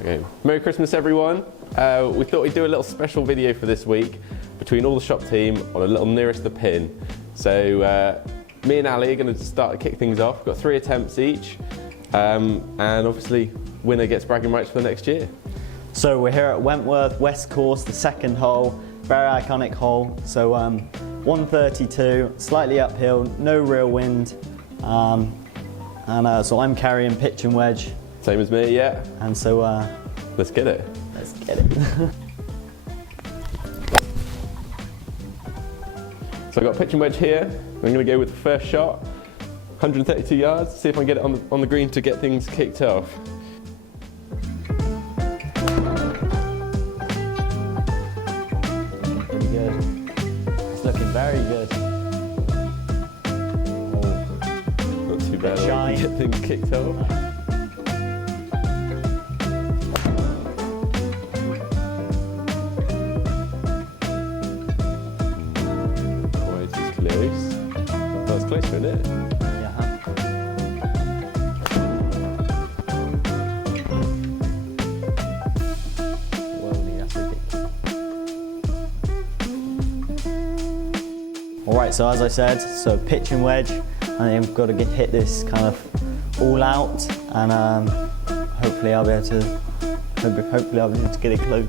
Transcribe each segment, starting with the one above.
Okay. Merry Christmas, everyone. We thought we'd do a little special video for this week between all the shop team on a little nearest the pin. So me and Ali are going to start to kick things off. We've got 3 attempts each, and obviously winner gets bragging rights for the next year. So we're here at Wentworth, West Course, the second hole, very iconic hole. So 132, slightly uphill, no real wind, so I'm carrying pitch and wedge. Same as me, yeah. And so let's get it. let's get it. So I've got pitch and wedge here. I'm going to go with the first shot, 132 yards, see if I can get it on the green to get things kicked off. Pretty good. It's looking very good. Oh, not too bad. Shine. Get things kicked off. That's close, isn't it? Yeah. Alright, so as I said, so pitch and wedge, and I've got to hit this kind of all out, and hopefully I'll be able to get it close.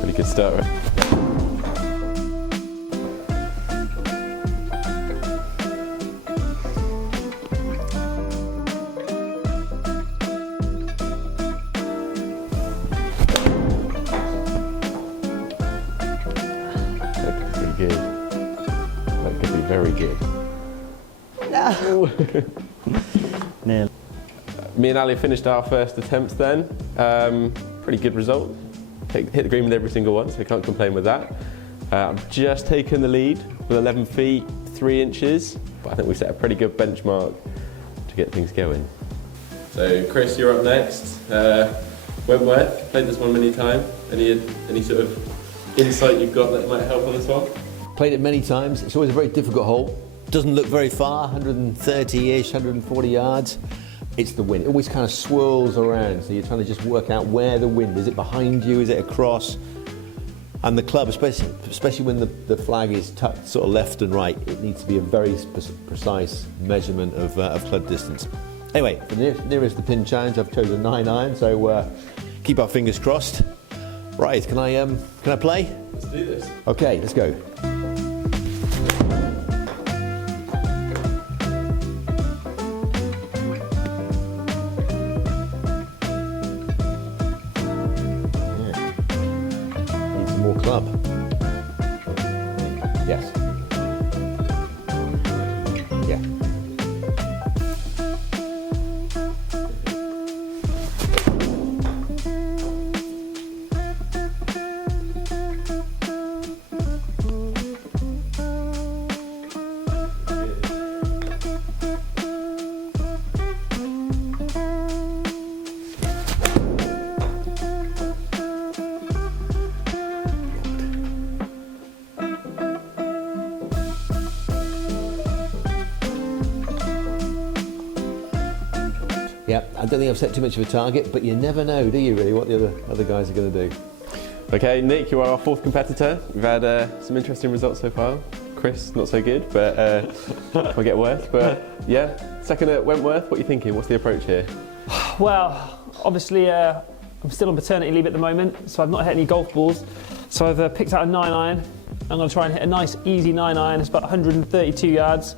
Pretty good start, right? Good. That could be very good. No. Nearly. Me and Ali finished our first attempts then. Pretty good result. Hit the green with every single one, so I can't complain with that. I've just taken the lead with 11 feet 3 inches, but I think we set a pretty good benchmark to get things going. So Chris, you're up next. Wentworth, played this one many times. Any sort of insight you've got that might help on this one? Played it many times. It's always a very difficult hole. Doesn't look very far, 130-ish, 140 yards. It's the wind. It always kind of swirls around, so you're trying to just work out where the wind is. It behind you? Is it across? And the club, especially when the flag is tucked sort of left and right, it needs to be a very precise measurement of club distance. Anyway, for the nearest the pin challenge, I've chosen 9-iron, so keep our fingers crossed. Right, can I play? Let's do this. Okay, let's go. Need some more club. Yes. Yeah. Yeah, I don't think I've set too much of a target, but you never know, do you really, what the other guys are going to do. Okay, Nick, you are our 4th competitor. We've had some interesting results so far. Chris, not so good, but we'll get worse. But yeah, second at Wentworth, what are you thinking? What's the approach here? Well, obviously I'm still on paternity leave at the moment, so I've not hit any golf balls. So I've picked out a 9-iron. I'm going to try and hit a nice, easy 9-iron. It's about 132 yards,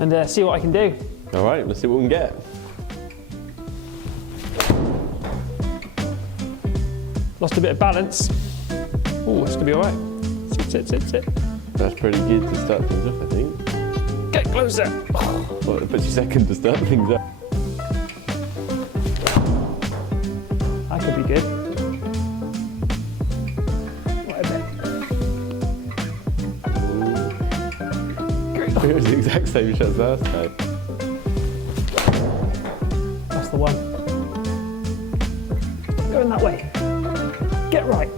and see what I can do. All right, let's see what we can get. Lost a bit of balance. Oh, it's going to be all right. Sit. That's pretty good to start things off, I think. Get closer. Oh. Well, it puts you second to start things up. That could be good. What a bit. It was the exact same shot as last time. That's the one. Going that way. Get right.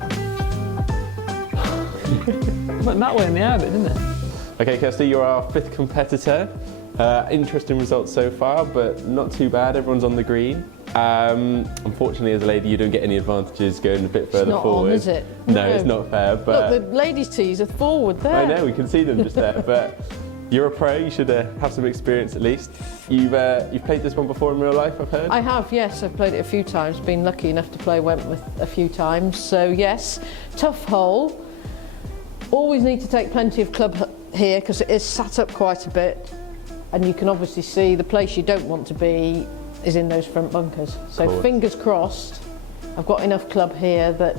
Went that way in the air a bit, didn't it? Okay, Kirsty, you're our 5th competitor. Interesting results so far, but not too bad. Everyone's on the green. Unfortunately, as a lady, you don't get any advantages going a bit further forward. It's not on, is it? No, it's not fair. But Look, the ladies' tees are forward there. I know, we can see them just there. But you're a pro, you should have some experience at least. You've played this one before in real life, I've heard? I have, yes. I've played it a few times. Been lucky enough to play Wentworth a few times. So yes, tough hole. Always need to take plenty of club here because it is sat up quite a bit. And you can obviously see the place you don't want to be is in those front bunkers. So fingers crossed, I've got enough club here that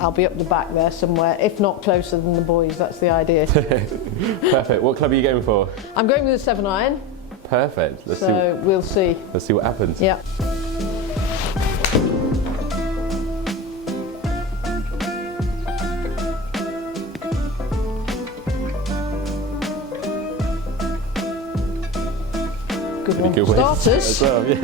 I'll be up the back there somewhere, if not closer than the boys. That's the idea. Perfect. What club are you going for? I'm going with a 7 iron. Perfect. We'll see. Let's see what happens. Yeah. Good one. Good way to start Starters. as well, yeah.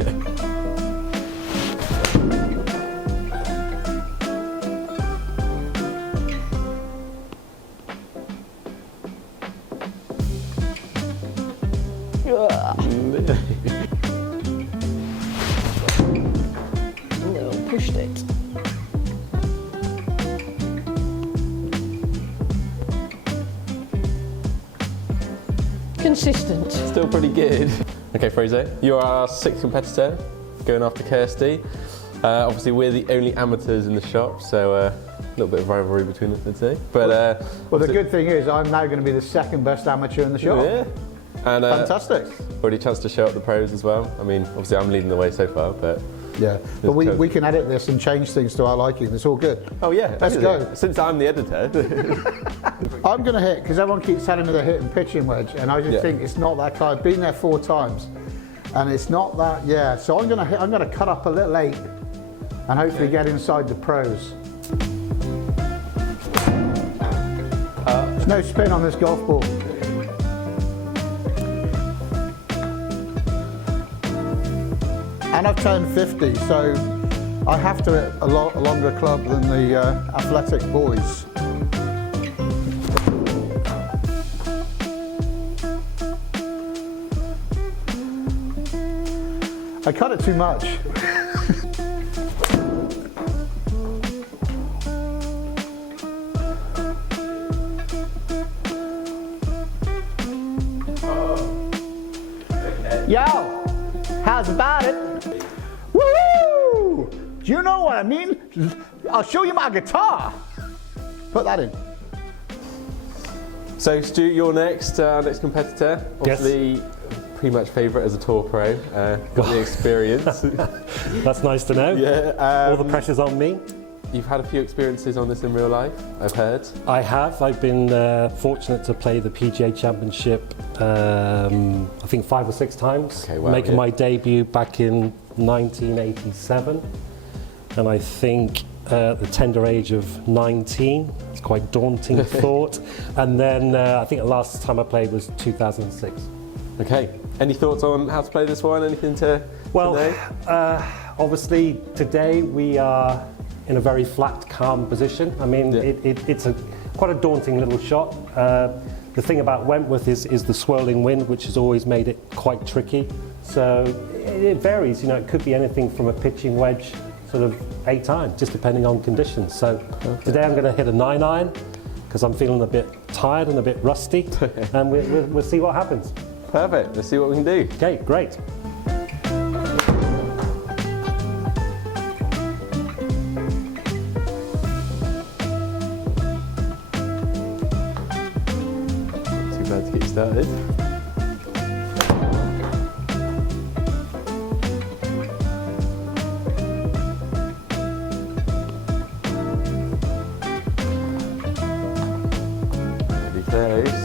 No, pushed it. Consistent. Still pretty good. Okay, Fraser, you're our 6th competitor, going after Kirsty. Obviously, we're the only amateurs in the shop, so a little bit of rivalry between us, I'd say. But well, the good thing is I'm now going to be the 2nd best amateur in the shop. yeah, and Fantastic. already a chance to show up the pros as well. I mean, obviously, I'm leading the way so far, but Yeah, but we can edit this and change things to our liking. It's all good. oh yeah, Let's go. Since I'm the editor, I'm going to hit because everyone keeps telling me they're hitting pitching wedge, and I just think it's not that kind. I've been there 4 times, and it's not that. Yeah, so I'm going to hit. I'm going to cut up a little 8, and hopefully get inside the pros. There's no spin on this golf ball. And I've turned 50, so I have to hit a longer club than the athletic boys. I cut it too much. Yo, how's about it? Woo! Do you know what I mean? I'll show you my guitar. Put that in. so Stu, you're next, next competitor. Obviously, pretty much favourite as a tour pro. Got the experience. That's nice to know. Yeah. All the pressure's on me. You've had a few experiences on this in real life, I've heard. I have. I've been fortunate to play the PGA Championship, I think 5 or 6 times. Okay, wow, making my debut back in 1987. And I think at the tender age of 19. It's quite daunting thought. And then I think the last time I played was 2006. Okay. Any thoughts on how to play this one? Anything to know? Obviously today we are in a very flat, calm position. I mean, it's quite a daunting little shot. The thing about Wentworth is the swirling wind, which has always made it quite tricky. So it varies, you know, it could be anything from a pitching wedge, sort of 8 iron, just depending on conditions. So today I'm going to hit a 9 iron because I'm feeling a bit tired and a bit rusty, and we'll see what happens. Perfect. Let's see what we can do. Okay, great. Too bad to get you started. Pretty close.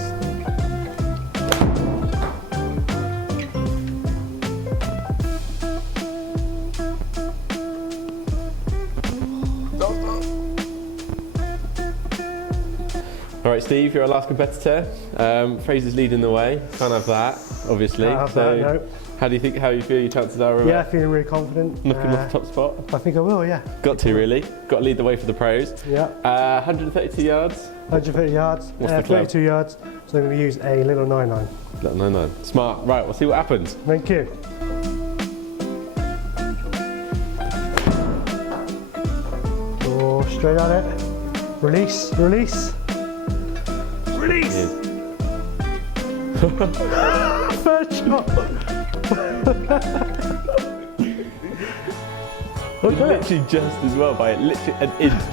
All right, Steve, you're our last competitor. Fraser's leading the way. Can't have that, obviously. Can't have so, that, no. how you feel your chances are of Yeah, feeling really confident. knocking off the top spot? I think I will, yeah. Got to really. Got to lead the way for the pros. Yeah. 132 yards. 150 yards, What's the club? 32 yards. So I'm going to use a little 9-9. No. Smart. Right, we'll see what happens. Thank you. Oh, straight at it. Release, release. Release! Third shot. Literally just as well by literally an inch.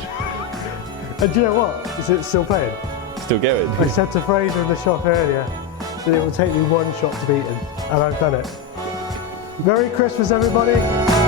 And do you know what? Is it still playing? Still going. I said to Fraser in the shop earlier that it will take me one shot to beat him, and I've done it. Merry Christmas, everybody!